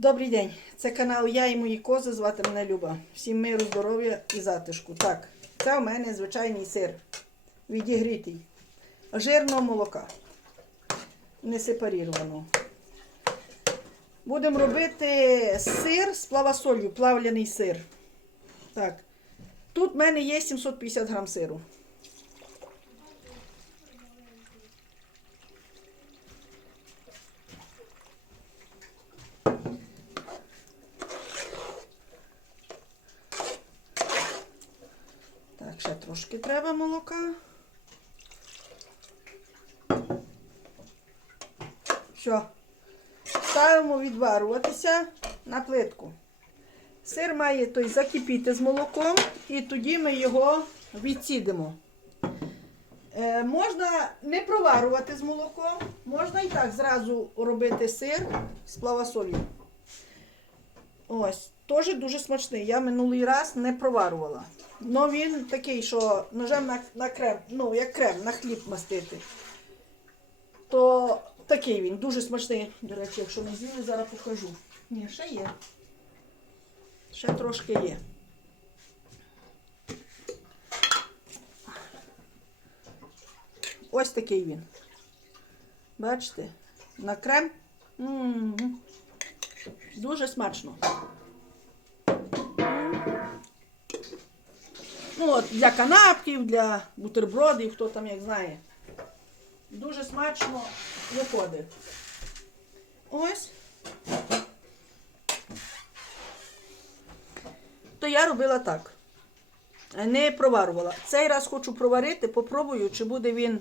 Добрий день, це канал Я і мої кози, звати мене Люба. Всім миру, здоров'я і затишку. Так, це у мене звичайний сир. Відігрітий. Жирного молока. Не сепарірованого. Будемо робити сир з плавасолью, плавляний сир. Так. Тут в мене є 750 грам сиру. Так, ще трошки треба молока. Все. Ставимо відварюватися на плитку. Сир має той закипіти з молоком, і тоді ми його відсідимо. Е, можна не проварувати з молоком, можна і так зразу робити сир з плавасолью. Ось, теж дуже смачний. Я минулий раз не проварувала. Ну він такий, що ножем на, на крем, ну як крем, на хліб мастити. То такий він, дуже смачний. До речі, якщо не з'їли, зараз покажу. Ні, ще є. Ще трошки є. Ось такий він. Бачите? На крем. М-м-м. Дуже смачно. Ну, от, для канапків, для бутербродів, хто там як знає. Дуже смачно виходить. Ось. То я робила так. Не проварувала. Цей раз хочу проварити, попробую, чи буде він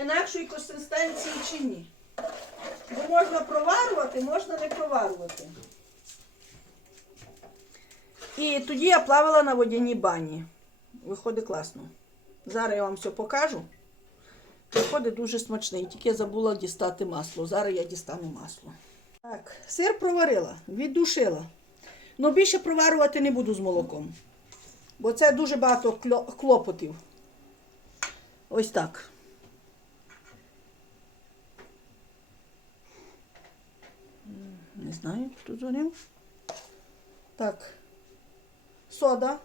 інакшої консистенції чи ні. Бо можна проварувати, можна не проварувати. І тоді я плавала на водяній бані. Виходить класно. Зараз я вам все покажу. Виходить дуже смачний. Тільки я забула дістати масло. Зараз я дістану масло. Так, сир проварила, віддушила. Ну більше проварювати не буду з молоком. Бо це дуже багато клопотів. Ось так. Не знаю, хто дзвонив. Так. Сода.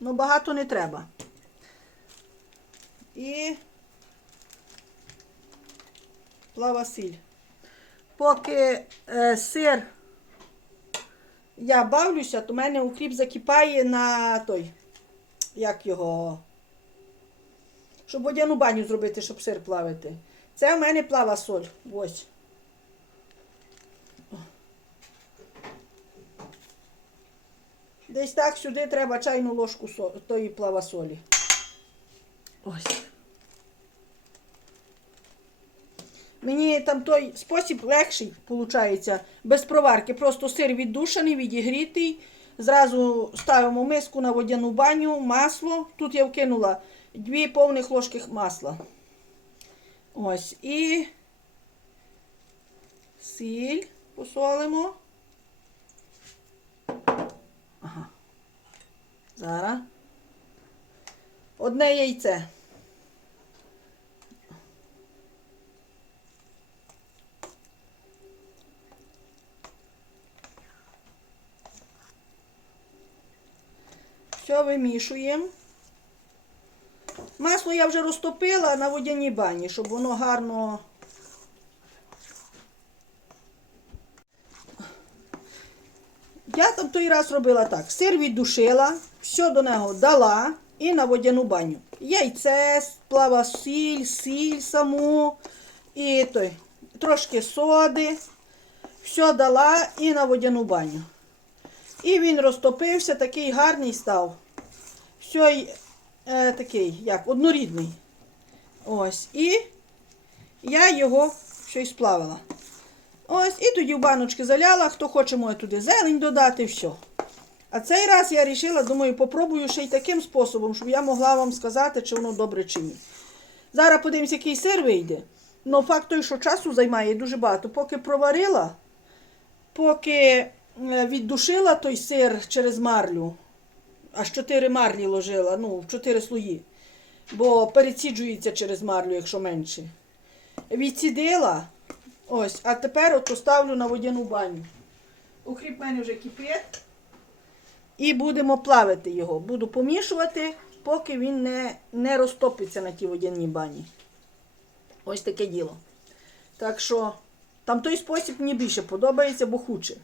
Ну, багато не треба. І плавасиль. Поки е, сир я бавлюся, то в мене укріп закипає на той, як його, щоб водяну баню зробити, щоб сир плавити. Це в мене плава соль. Ось. Десь так сюди треба чайну ложку со- тої плавасолі. Ось. Мені там той спосіб легший, виходить, без проварки. Просто сир віддушений, відігрітий. Зразу ставимо миску на водяну баню, масло. Тут я вкинула дві повних ложки масла. Ось. І сіль посолимо. Зараз. Одне яйце. Все вимішуємо. Масло я вже розтопила на водяній бані, щоб воно гарно. Я там той раз робила так. Сир віддушила, все до нього дала і на водяну баню. Яйце, плава сіль, сіль саму і той, трошки соди. Все дала і на водяну баню. І він розтопився, такий гарний став. Все е, такий, як, однорідний. Ось. І я його щось сплавила. Ось, і тоді в баночки заляла. Хто хоче, може туди зелень додати, все. А цей раз я вирішила, думаю, попробую ще й таким способом, щоб я могла вам сказати, чи воно добре чи ні. Зараз подивимось, який сир вийде. Ну, факт той, що часу займає дуже багато. Поки проварила, поки е, віддушила той сир через марлю, аж 4 марлі ложила, ну, в 4 слої. Бо переціджується через марлю, якщо менше. Відсідила, Ось, а тепер от поставлю на водяну баню. Укріп мене вже кипить. І будемо плавити його. Буду помішувати, поки він не, не розтопиться на тій водяній бані. Ось таке діло. Так що там той спосіб мені більше подобається, бо хуче.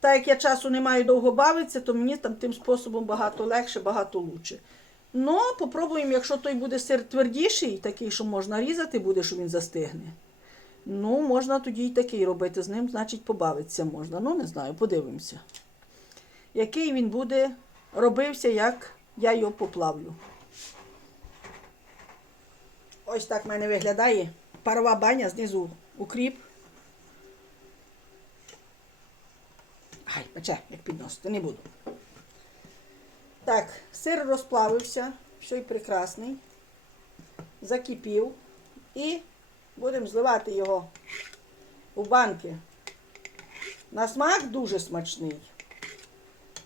Так як я часу не маю довго бавитися, то мені там тим способом багато легше, багато лучше. Ну, попробуємо, якщо той буде сир твердіший, такий, що можна різати, буде, що він застигне. Ну, можна тоді і такий робити з ним, значить, побавитися можна. Ну, не знаю, подивимося. Який він буде робився, як я його поплавлю. Ось так в мене виглядає парова баня, знизу укріп. Ай, пече, як підносити, не буду. Так, сир розплавився, все й прекрасний. Закипів. І будемо зливати його у банки. На смак дуже смачний.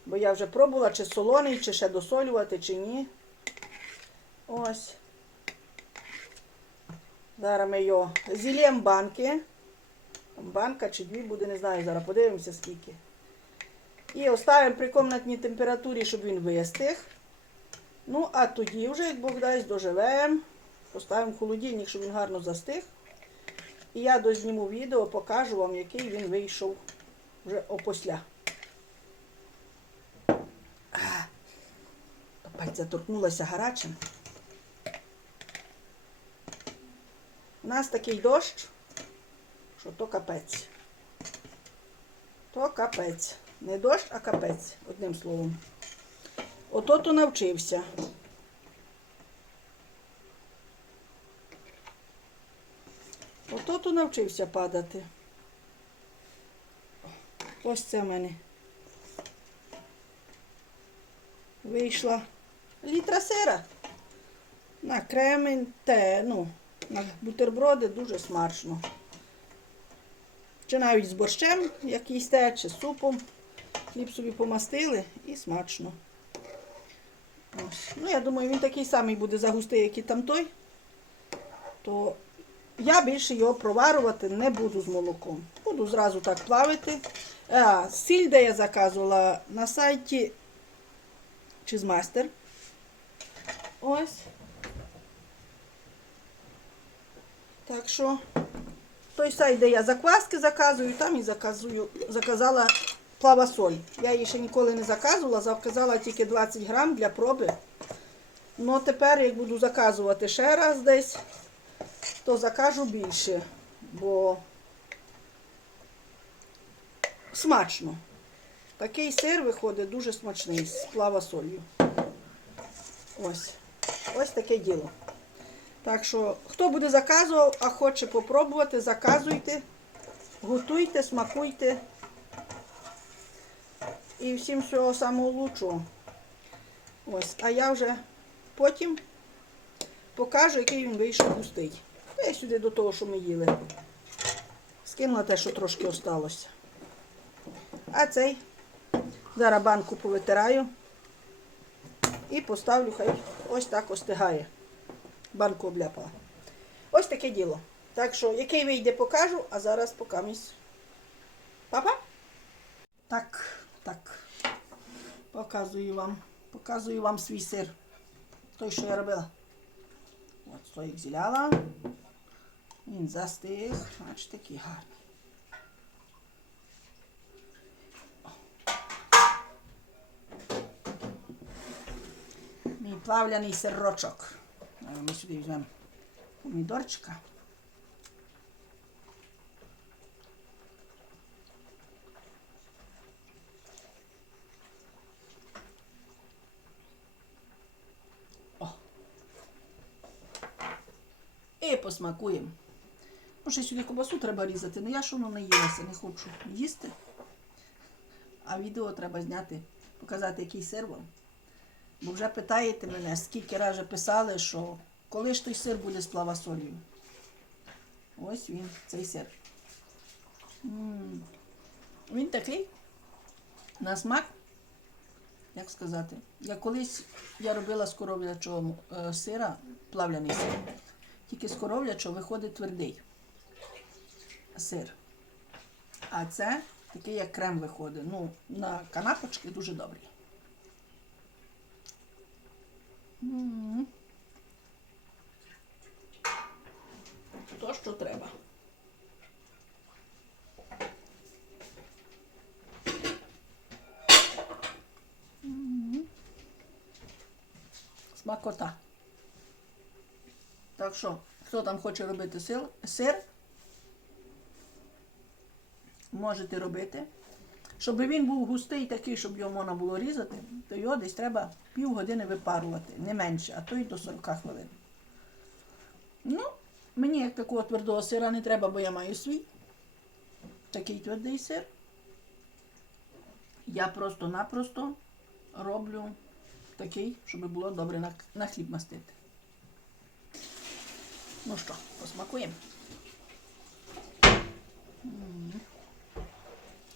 Бо я вже пробувала, чи солоний, чи ще досолювати, чи ні. Ось. Зараз ми його зілємо банки. Банка чи дві буде, не знаю, зараз подивимося скільки. І оставимо при комнатній температурі, щоб він вистиг. Ну, а тоді вже, як Бог дасть, доживемо. Поставимо холодильник, щоб він гарно застиг. І я дозніму відео, покажу вам, який він вийшов вже опосля. Пальця торкнулася гарячим. У нас такий дощ, що то капець. То капець. Не дощ, а капець, одним словом. Ото то навчився. Ото то навчився падати. Ось це в мене. Вийшла літра сира. На кремень, те, ну, на бутерброди дуже смачно. Чи навіть з борщем, як їсте, чи з супом. Хліб собі помастили і смачно. Ось. Ну, я думаю, він такий самий буде загустий, як і там той. То я більше його проварувати не буду з молоком. Буду зразу так плавити. А, сіль, де я заказувала на сайті Чизмастер. Ось. Так що той сайт, де я закваски заказую, там і заказую, заказала плавасоль. Я її ще ніколи не заказувала, заказала тільки 20 грам для проби. Ну тепер, як буду заказувати ще раз десь, то закажу більше, бо смачно. Такий сир виходить дуже смачний з плавасолью. Ось. Ось таке діло. Так що, хто буде заказував, а хоче попробувати, заказуйте, готуйте, смакуйте. І всім всього самого лучшого. Ось, а я вже потім покажу, який він вийшов густий. Я сюди до того, що ми їли. Скинула те, що трошки осталося. А цей зараз банку повитираю і поставлю, хай ось так остигає. Банку обляпала. Ось таке діло. Так що, який вийде, покажу, а зараз покамість. Папа? Так, так. Показую вам. Показую вам свій сир. Той, що я робила. От слоїк зіляла. Він застиг. Значить такий гарний. Плавляний сирочок. Зараз Ми сюди візьмемо помідорчика. О. І посмакуємо. Ну, ще сюди кобасу треба різати, але я ж воно не їлася, не хочу їсти. А відео треба зняти, показати, який сир. Бо вже питаєте мене, скільки разів писали, що коли ж той сир буде з плавасолью. Ось він, цей сир. М. Він такий на смак, як сказати. Я колись я робила з коров'ячого е, сира, плавляний сир. Тільки з коров'ячого виходить твердий. сир. А це такий, як крем виходить. Ну, на канапочки дуже добрі. М. То, що треба. М. Смакота. Так що, хто там хоче робити сир, можете робити. Щоб він був густий такий, щоб його можна було різати, то його десь треба півгодини випарувати, не менше, а то й до 40 хвилин. Ну, мені як такого твердого сира не треба, бо я маю свій. Такий твердий сир. Я просто-напросто роблю такий, щоб було добре на, на хліб мастити. Ну що, посмакуємо.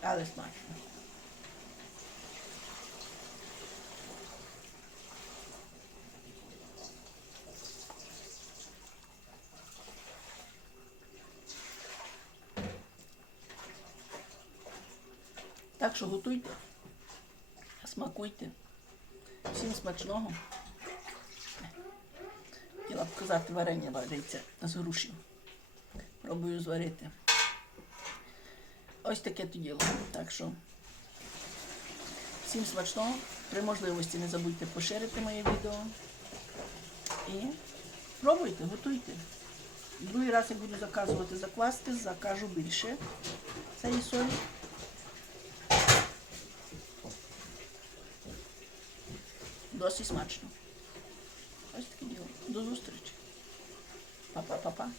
Але смачно. Так що готуйте, смакуйте. Всім смачного. Хотіла показати варення вариться з грушів. Пробую зварити. Ось таке то діло. Так що всім смачного. При можливості не забудьте поширити моє відео. І пробуйте, готуйте. Другий раз я буду заказувати закваски, закажу більше цієї солі. Досить смачно. Ось таке діло. До зустрічі. Па-па-па-па.